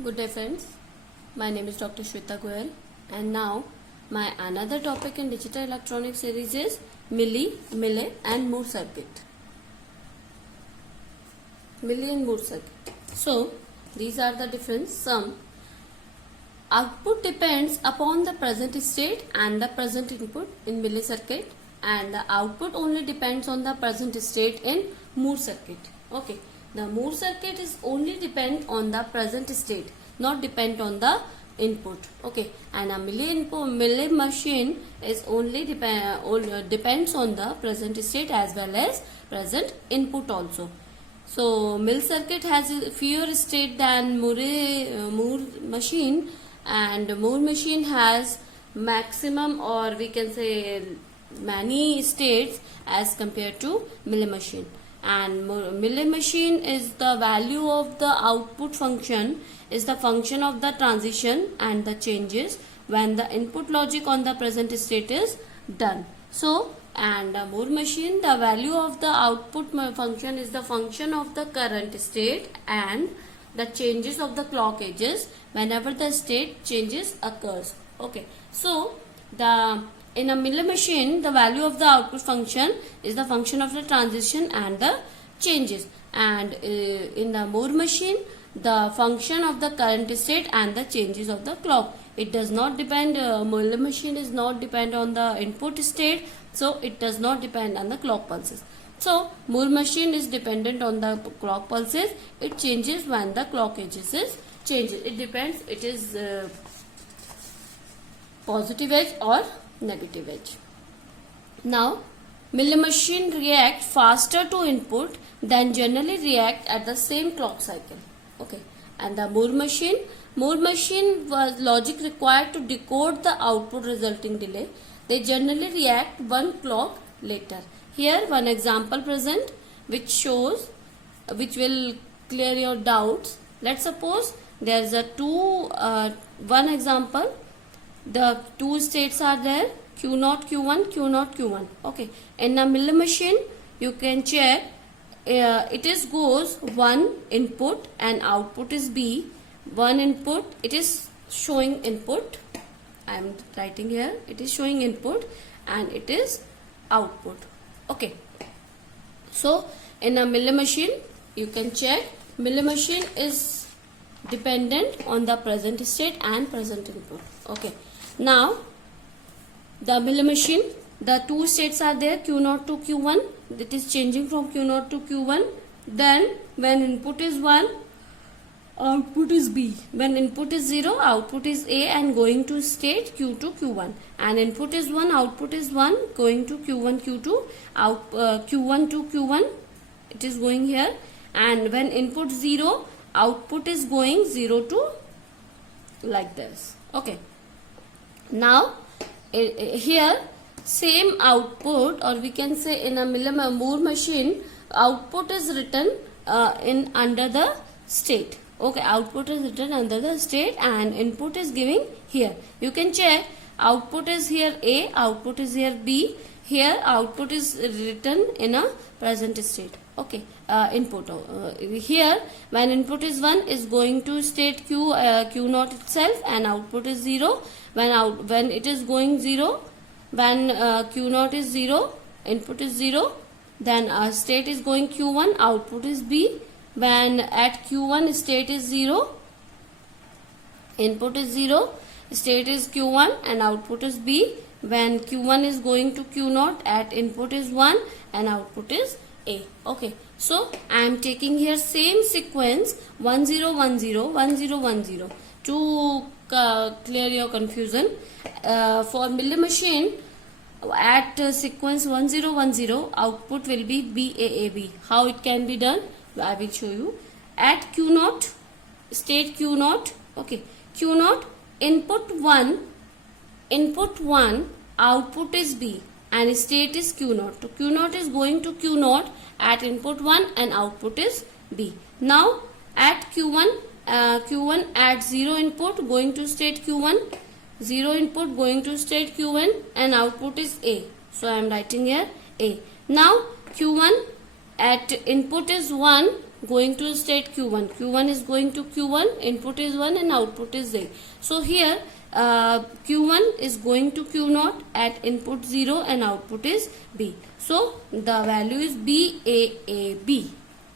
Good day friends, my name is Dr. Shweta Goyal and now my another topic in digital electronics series is Milli, Milli and Moore circuit. Milli and Moore circuit. So these are the difference. Some output depends upon the present state and the present input in Milli circuit, and the output only depends on the present state in Moore circuit. Okay. The Moore circuit is only depend on the present state, not depend on the input. Okay, and a Milli machine is only depends on the present state as well as present input also. So Milli circuit has fewer state than Moore machine, and Moore machine has maximum, or we can say many states as compared to Milli machine. And Milli machine is the value of the output function is the function of the transition and the changes when the input logic on the present state is done. So, and Moore machine, the value of the output function is the function of the current state and the changes of the clock edges whenever the state changes occurs. Okay, so in a Milli machine, the value of the output function is the function of the transition and the changes, and in the Moore machine, the function of the current state and the changes of the clock. It does not depend, Milli machine is not depend on the input state, so it does not depend on the clock pulses. So Moore machine is dependent on the clock pulses. It changes when the clock edges is changes. It depends, it is positive edge or negative edge. Now Milli machine react faster to input than generally react at the same clock cycle. Okay, and the Moore machine was logic required to decode the output resulting delay. They generally react one clock later. Here one example present which will clear your doubts. Let's suppose there is one example. The two states are there, Q0, Q1, Q0, Q1. Okay. In a Milli machine, you can check it is goes one input and output is B. One input, it is showing input. I am writing here. It is showing input and it is output. Okay. So in a Milli machine, you can check Milli machine is dependent on the present state and present input. Okay. Now, the Milli machine, the two states are there, Q0 to Q1. It is changing from Q0 to Q1. Then, when input is 1, output is B. When input is 0, output is A and going to state Q to Q1. And input is 1, output is 1, going to Q1, Q2, Q1 to Q1. It is going here. And when input 0, output is going 0 to like this. Okay. Now here same output, or we can say in a Moore machine, output is written in under the state. Okay, output is written under the state and input is giving here. You can check output is here A, output is here B. Here output is written in a present state. Okay, input here when input is 1 is going to state Q0 itself and output is 0. When it is going 0, when Q0 is 0, input is 0, then state is going Q1, output is B. When at Q1 state is 0, input is 0, state is Q1 and output is B. When Q1 is going to Q0, at input is 1 and output is A. Okay, so I am taking here same sequence 1 0 1 0 1 0 1 0 to clear your confusion. For Milli machine, at sequence 1 0 1 0, output will be BAAB. How it can be done? I will show you. At Q0, state Q0. Okay, Q0, input 1, output is B and state is Q0. So Q0 is going to Q0 at input 1 and output is B. Now at Q1 at 0 input going to state Q1, 0 input going to state Q1 and output is A. So I am writing here A. Now Q1 at input is 1 going to state Q1. Q1 is going to Q1, input is 1 and output is A. So here Q1 is going to Q0 at input 0 and output is B. So the value is BAAB.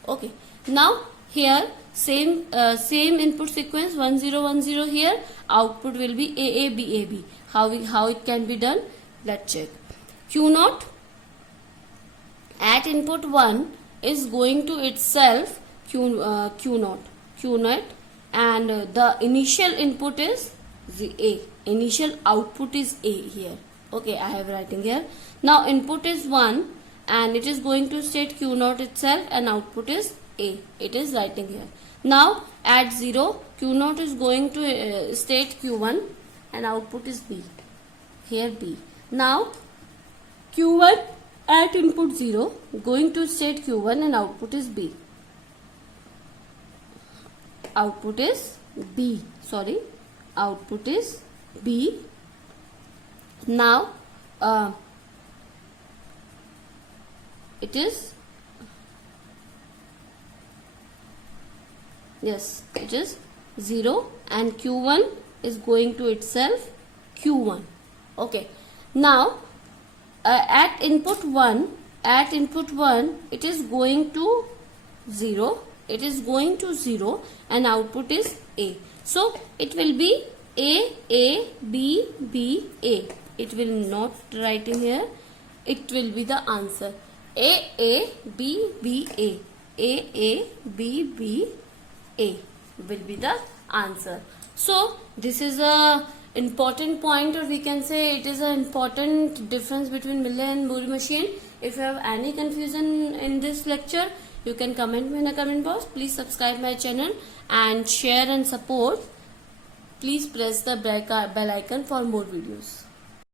Okay. Now here same input sequence 1010 here, output will be AABAB. How it can be done? Let's check. Q0 at input 1 is going to itself Q0 and the initial input is the A. Initial output is A here. Okay, I have writing here. Now input is 1 and it is going to state Q0 itself and output is A. It is writing here. Now at 0, Q0 is going to state Q1 and output is B. Here B. Now Q1 at input 0 going to state Q1 and output is B. Output is B. Sorry. Output is B. Now it is, yes, it is 0 and Q1 is going to itself Q1. Okay. Now at input 1 it is going to 0. It is going to 0 and output is A. So it will be A, B, B, A. It will not writing here. It will be the answer. A, B, B, A. A, B, B, A will be the answer. So this is a important point, or we can say it is an important difference between Miller and Boole machine. If you have any confusion in this lecture, you can comment me in the comment box. Please subscribe my channel and share and support. Please press the bell icon for more videos.